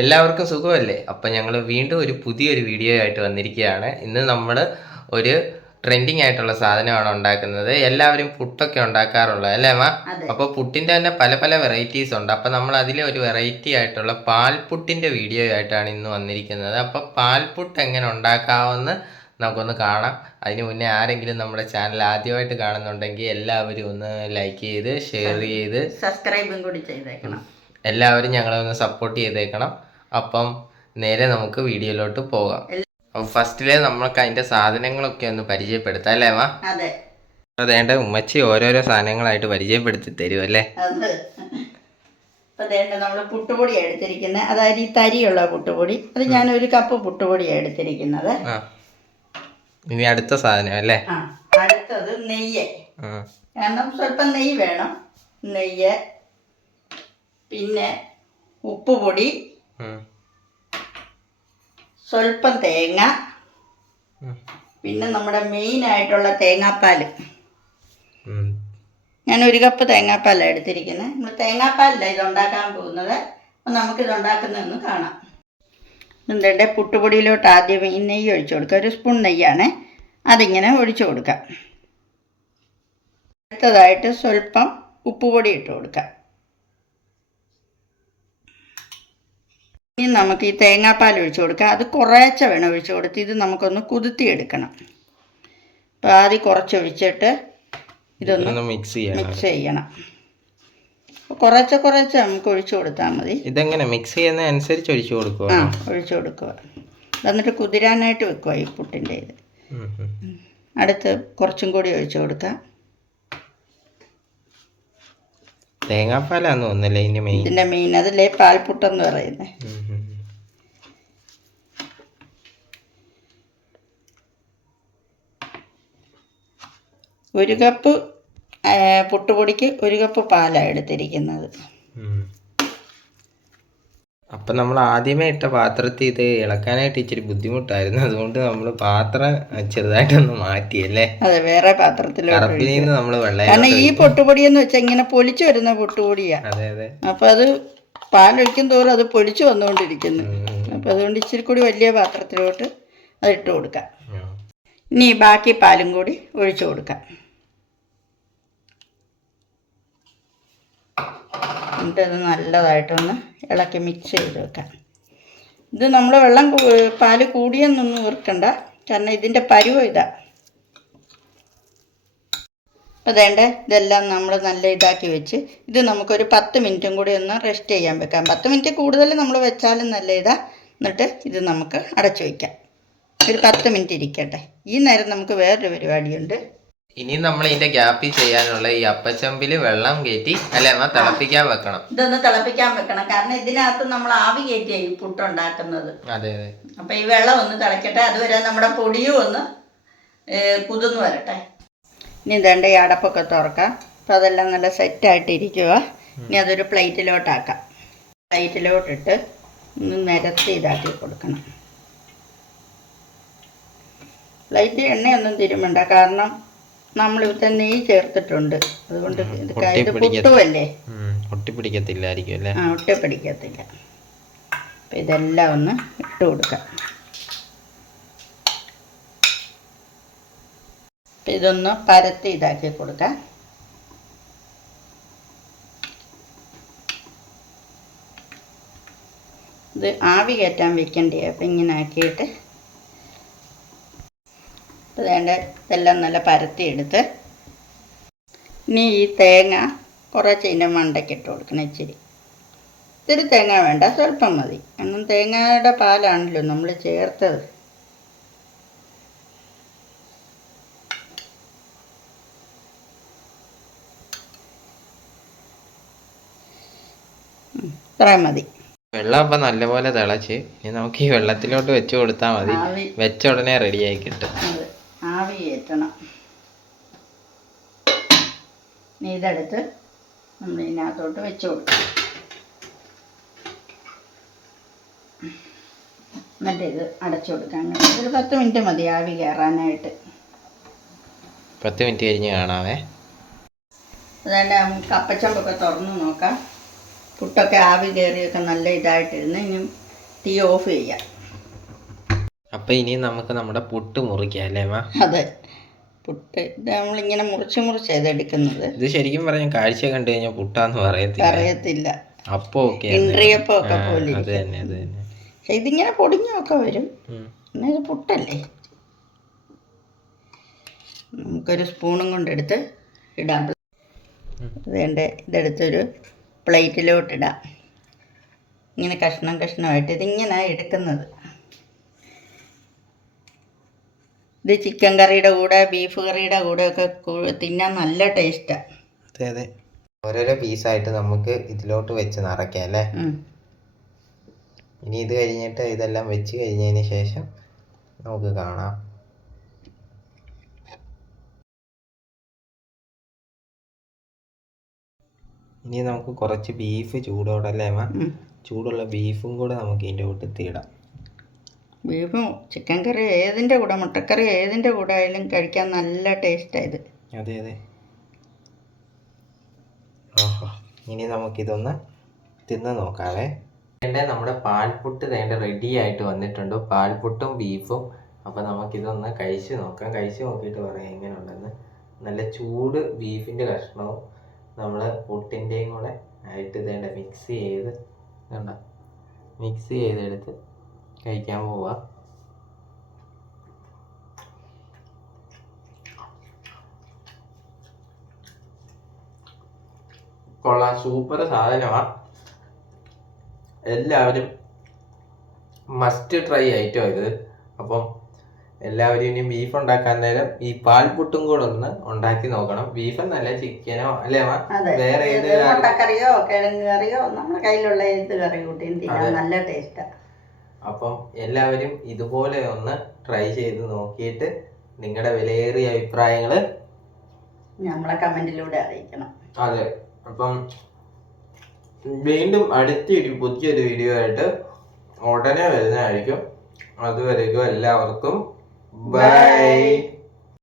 എല്ലാവർക്കും സുഖമല്ലേ? അപ്പം ഞങ്ങൾ വീണ്ടും ഒരു പുതിയൊരു വീഡിയോ ആയിട്ട് വന്നിരിക്കുകയാണ്. ഇന്ന് നമ്മൾ ഒരു ട്രെൻഡിങ് ആയിട്ടുള്ള സാധനമാണ് ഉണ്ടാക്കുന്നത്. എല്ലാവരും പുട്ടൊക്കെ ഉണ്ടാക്കാറുള്ളത് അല്ലേ അമ്മ? അപ്പോൾ പുട്ടിന്റെ തന്നെ പല പല വെറൈറ്റീസ് ഉണ്ട്. അപ്പം നമ്മൾ അതിലെ ഒരു വെറൈറ്റി ആയിട്ടുള്ള പാൽപുട്ടിന്റെ വീഡിയോ ആയിട്ടാണ് ഇന്ന് വന്നിരിക്കുന്നത്. അപ്പോൾ പാൽപുട്ട് എങ്ങനെ ഉണ്ടാക്കാമെന്ന് നമുക്കൊന്ന് കാണാം. അതിന് മുന്നേ ആരെങ്കിലും നമ്മുടെ ചാനൽ ആദ്യമായിട്ട് കാണുന്നുണ്ടെങ്കിൽ എല്ലാവരും ഒന്ന് ലൈക്ക് ചെയ്ത് ഷെയർ ചെയ്ത്. സബ്സ്ക്രൈബും കൂടി ചെയ്തേക്കണം. എല്ലാവരും ഞങ്ങളെ ഒന്ന് സപ്പോർട്ട് ചെയ്തേക്കണം. അപ്പം നേരെ നമുക്ക് വീഡിയോയിലോട്ട് പോകാം. അപ്പം ഫസ്റ്റിലെ നമ്മൾക്ക് അതിന്റെ സാധനങ്ങളൊക്കെ ഒന്ന് പരിചയപ്പെടുത്താം അല്ലേ മാ അതെ. അതേണ്ട ഉമ്മച്ചി ഓരോരോ സാധനങ്ങളായിട്ട് പരിചയപ്പെടുത്തി തരും അല്ലേ? നമ്മൾ വേണ്ട നമ്മൾ പുട്ടുപൊടി എടുത്തിരിക്കുന്നത് അതായത് ഈ തരിയുള്ള പുട്ടുപൊടി. അത് ഞാൻ ഒരു കപ്പ് പുട്ടുപൊടിയാണ് എടുത്തിരിക്കുന്നത്. ഇനി അടുത്ത സാധനം അല്ലേ? അടുത്തത് നെയ്യ്. കാരണം സ്വല്പം നെയ്യ് വേണം. നെയ്യ് പിന്നെ ഉപ്പുപൊടി. സ്വല്പം തേങ്ങ. പിന്നെ നമ്മുടെ മെയിൻ ആയിട്ടുള്ള തേങ്ങാപ്പാൽ ഞാൻ ഒരു കപ്പ് തേങ്ങാപ്പാലാണ് എടുത്തിരിക്കുന്നത് നമ്മൾ തേങ്ങാപ്പാലല്ല ഇത് ഉണ്ടാക്കാൻ പോകുന്നത്? അപ്പം നമുക്കിത് ഉണ്ടാക്കുന്നതെന്ന് കാണാം. എന്നിട്ട് പുട്ടുപൊടിയിലോട്ട് ആദ്യം ഈ നെയ്യ് ഒഴിച്ചു കൊടുക്കുക. ഒരു സ്പൂൺ നെയ്യാണ്. അതിങ്ങനെ ഒഴിച്ചു കൊടുക്കാം. അടുത്തതായിട്ട് സ്വല്പം ഉപ്പുപൊടി ഇട്ട് കൊടുക്കാം. ഇനി നമുക്ക് ഈ തേങ്ങാപ്പാൽ ഒഴിച്ചു കൊടുക്കുക അത് കുറേച്ച വേണം ഒഴിച്ചു കൊടുത്ത് ഇത് നമുക്കൊന്ന് കുതിർത്തിയെടുക്കണം. അപ്പോൾ ആദ്യം കുറച്ച് ഒഴിച്ചിട്ട് ഇതൊന്ന് മിക്സ് ചെയ്യണം. മിക്സ് ചെയ്യണം. കുറച്ച് കുറേശ്ശെ നമുക്ക് ഒഴിച്ചു കൊടുത്താൽ മതി. ഇതെങ്ങനെ മിക്സ് ചെയ്യുന്ന അനുസരിച്ച് ഒഴിച്ചു കൊടുക്കുക ആ ഒഴിച്ചു കൊടുക്കുക എന്നിട്ട് കുതിരാനായിട്ട് വെക്കുക ഈ പുട്ടിന്റെ ഇത്. അടുത്ത് കുറച്ചും കൂടി ഒഴിച്ചു കൊടുക്കുക തേങ്ങാപ്പാലാന്ന് തോന്നുന്നല്ലേ ഇതിന്റെ മെയിൻ ഇതിന്റെ മെയിൻ അതല്ലേ പാൽപുട്ടെന്ന് പറയുന്നത് ഒരു കപ്പ് പുട്ടുപൊടിക്ക് ഒരു കപ്പ് പാലാണ് എടുത്തിരിക്കുന്നത്. അപ്പൊ നമ്മൾ ആദ്യമേ ഇട്ട പാത്രത്തിൽ ഇത് ഇളക്കാനായിട്ട് ഇച്ചിരി ബുദ്ധിമുട്ടായിരുന്നു. അതുകൊണ്ട് നമ്മൾ പാത്രം ചെറുതായിട്ടൊന്ന് മാറ്റി അല്ലേ അതെ വേറെ കറപ്പിൽ നമ്മൾ കാരണം ഈ പൊട്ടുപൊടി എന്ന് വെച്ചാൽ ഇങ്ങനെ പൊലിച്ചു വരുന്ന പൊട്ടുപൊടിയാ. അതെ അതെ. അപ്പം അത് പാലൊഴിക്കും തോറും അത് പൊലിച്ചു വന്നുകൊണ്ടിരിക്കുന്നു അപ്പൊ അതുകൊണ്ട് ഇച്ചിരി കൂടി വലിയ പാത്രത്തിലോട്ട് അത് ഇട്ട് കൊടുക്കാം. ഇനി ബാക്കി പാലും കൂടി ഒഴിച്ചു കൊടുക്കാം. എന്നിട്ട് ഇത് നല്ലതായിട്ടൊന്ന് ഇളക്കി മിക്സ് ചെയ്ത് വെക്കാം. ഇത് നമ്മൾ വെള്ളം പാൽ കൂടിയെന്നൊന്നും ഓർക്കണ്ട കാരണം ഇതിന്റെ പരുവം ഇതാ. വേണ്ട ഇതെല്ലാം നമ്മൾ നല്ല ഇതാക്കി വെച്ച് ഇത് നമുക്കൊരു പത്ത് മിനിറ്റും കൂടി ഒന്ന് റെസ്റ്റ് ചെയ്യാൻ വെക്കാം. പത്ത് മിനിറ്റ് കൂടുതൽ നമ്മൾ വെച്ചാലും നല്ല ഇതാ. എന്നിട്ട് ഇത് നമുക്ക് അടച്ചു വയ്ക്കാം ഒരു പത്ത് മിനിറ്റ് ഇരിക്കട്ടെ. ഈ നേരം നമുക്ക് വേറൊരു പരിപാടിയുണ്ട്. ഇനി നമ്മൾ ഇതിന്റെ ഗ്യാപ്പിൽ ചെയ്യാനുള്ള ഈ അപ്പച്ചമ്പിൽ വെള്ളം കയറ്റി അല്ലെ അമ്മ തിളപ്പിക്കാൻ വെക്കണം. ഇതൊന്ന് തിളപ്പിക്കാൻ വെക്കണം. കാരണം ഇതിനകത്ത് നമ്മൾ ആവി കയറ്റിയായി പുട്ടുണ്ടാക്കുന്നത് അതെ അതെ. അപ്പൊ ഈ വെള്ളം ഒന്ന് തിളക്കട്ടെ. അതുവരെ നമ്മുടെ പൊടിയും ഒന്ന് കുതിർന്നു കുതിർന്ന് വരട്ടെ. ഇനി ഇതേണ്ട ഈ അടപ്പൊക്കെ തുറക്കാം. അപ്പൊ അതെല്ലാം നല്ല സെറ്റായിട്ട് ഇരിക്കുക ഇനി അതൊരു പ്ലേറ്റിലോട്ടാക്കാം പ്ലേറ്റിലോട്ടിട്ട് ഒന്ന് നിരത്തി ഇതാക്കി കൊടുക്കണം. പ്ലേറ്റ് എണ്ണയൊന്നും തിരുമണ്ട. കാരണം നമ്മൾ ഇവിടെ നെയ്യ് ചേർത്തിട്ടുണ്ട്. അതുകൊണ്ട് ഇത് പുട്ടുമല്ലേ. ഒട്ടിപ്പിടിക്കത്തില്ലായിരിക്കും അല്ലേ? ആ ഒട്ടിപ്പിടിക്കത്തില്ല അപ്പം ഇതെല്ലാം ഒന്ന് ഇട്ട് കൊടുക്കാം. അപ്പം ഇതൊന്ന് പരത്തി ഇതാക്കി കൊടുക്കാം. ഇത് ആവി കയറ്റാൻ വെക്കണ്ടേ അപ്പം ഇങ്ങനെ ആക്കിയിട്ട് വേണ്ട ഇതെല്ലാം നല്ല പരത്തി എടുത്ത് ഇനി ഈ തേങ്ങ കുറച്ച് ഇതിന്റെ മണ്ടയ്ക്ക് ഇട്ട് കൊടുക്കണം ഇച്ചിരി. ഇത്തിരി തേങ്ങ വേണ്ട സ്വല്പം മതി. കാരണം തേങ്ങയുടെ പാലാണല്ലോ നമ്മൾ ചേർത്തത്. ഇത്രയും മതി. വെള്ളം അപ്പം നല്ലപോലെ തിളച്ച് ഇനി നമുക്ക് ഈ വെള്ളത്തിലോട്ട് വെച്ച് കൊടുത്താൽ മതി. വെച്ച ഉടനെ റെഡിയായി കിട്ടും. കയറ്റണം നെയ്തെടുത്ത് ഇതെടുത്ത് നമ്മൾ ഇതിനകത്തോട്ട് വെച്ച് കൊടുക്കും. എന്നിട്ട് ഇത് അടച്ചു കൊടുക്കാം. ഒരു പത്ത് മിനിറ്റ് മതി ആവി കയറാനായിട്ട്. പത്ത് മിനിറ്റ് കഴിഞ്ഞ് കാണാവേ. അതല്ല നമുക്ക് കപ്പച്ചമ്പൊക്കെ തുറന്ന് നോക്കാം. പുട്ടൊക്കെ ആവി കയറിയൊക്കെ നല്ല ഇതായിട്ടിരുന്ന് ഇനി തീ ഓഫ് ചെയ്യാം. അപ്പൊ ഇനി നമുക്ക് നമ്മുടെ പുട്ട് മുറിക്കാം അല്ലേ മാ അതെ. പുട്ട് ഇത് നമ്മളിങ്ങനെ മുറിച്ച് മുറിച്ച് എടുക്കുന്നത്? ഇത് ശരിക്കും പറഞ്ഞാൽ കാഴ്ച കണ്ടു കഴിഞ്ഞാൽ പുട്ടാന്ന് പറയത്തില്ല. അറിയത്തില്ല അപ്പൊ ഓക്കെ ഇൻട്രിയപ്പം ഒക്കെ പോലെ അത് തന്നെ അത് തന്നെ. പക്ഷെ ഇതിങ്ങനെ പൊടിഞ്ഞൊക്കെ വരും. പിന്നെ ഇത് പുട്ടല്ലേ? നമുക്കൊരു സ്പൂണും കൊണ്ടെടുത്ത് ഇടാം. വേണ്ട ഇതെടുത്തൊരു പ്ലേറ്റിലോട്ടിടാം. ഇങ്ങനെ കഷ്ണം കഷ്ണമായിട്ട് ഇതിങ്ങനെ എടുക്കുന്നത്. ഇത് ചിക്കൻ കറിയുടെ കൂടെ ബീഫ് കറിയുടെ കൂടെ ഒക്കെ തിന്നാൻ നല്ല ടേസ്റ്റാണ് അതെ അതെ. ഓരോരോ പീസായിട്ട് നമുക്ക് ഇതിലോട്ട് വെച്ച് നിറയ്ക്കാം അല്ലേ? ഇനി ഇത് കഴിഞ്ഞിട്ട് ഇതെല്ലാം വെച്ച് കഴിഞ്ഞതിന് ശേഷം നമുക്ക് കാണാം. ഇനി നമുക്ക് കുറച്ച് ബീഫ് ചൂടോടെ അല്ലേ അമ്മ? ചൂടുള്ള ബീഫും കൂടെ നമുക്ക് ഇതിന്റെ കൂട്ടത്തിടാം ബീഫും ചിക്കൻ കറി ഏതിന്റെ കൂടെ മുട്ടക്കറി ഏതിന്റെ കൂടെ ആയാലും കഴിക്കാൻ നല്ല ടേസ്റ്റാണ് ഇത്. അതെ അതെ. ഇനി നമുക്കിതൊന്ന് തിന്ന് നോക്കാവേ. വേണ്ട നമ്മുടെ പാൽപുട്ട് വേണ്ട റെഡി ആയിട്ട് വന്നിട്ടുണ്ട്. പാൽപുട്ടും ബീഫും. അപ്പോൾ നമുക്കിതൊന്ന് കഴിച്ച് നോക്കാം. കഴിച്ച് നോക്കിയിട്ട് പറയാം എങ്ങനെയുണ്ടെന്ന്. നല്ല ചൂട് ബീഫിന്റെ കഷ്ണവും നമ്മൾ പുട്ടിന്റെയും കൂടെ ആയിട്ട് ഇതേണ്ട മിക്സ് ചെയ്ത് മിക്സ് ചെയ്തെടുത്ത് കഴിക്കാൻ പോവുക കൊള്ളാം സൂപ്പർ സാധനമാണ് എല്ലാവരും മസ്റ്റ് ട്രൈ ഐറ്റം ഇത്. അപ്പം എല്ലാവരും ഇനി ബീഫ് ഉണ്ടാക്കാൻ നേരം ഈ പാൽപുട്ടും കൂടെ ഒന്ന് ഉണ്ടാക്കി നോക്കണം. ബീഫ് എന്നല്ല ചിക്കനോ അല്ലേ വേറെ ഏത് മുട്ടക്കറിയോ കിഴങ്ങ് കറിയോ നമ്മുടെ കയ്യിലുള്ള ഏത് കറി കൂട്ടിയും തിന്നാൻ നല്ല ടേസ്റ്റാണ് അപ്പം എല്ലാവരും ഇതുപോലെ ഒന്ന് ട്രൈ ചെയ്ത് നോക്കിയിട്ട് നിങ്ങളുടെ വിലയേറിയ അഭിപ്രായങ്ങൾ നമ്മളെ കമന്റിലൂടെ അറിയിക്കണം. അതെ. അപ്പം വീണ്ടും അടുത്തൊരു പുതിയൊരു വീഡിയോ ആയിട്ട് ഉടനെ വരുന്നതായിരിക്കും. അതുവരേക്കും എല്ലാവർക്കും ബൈ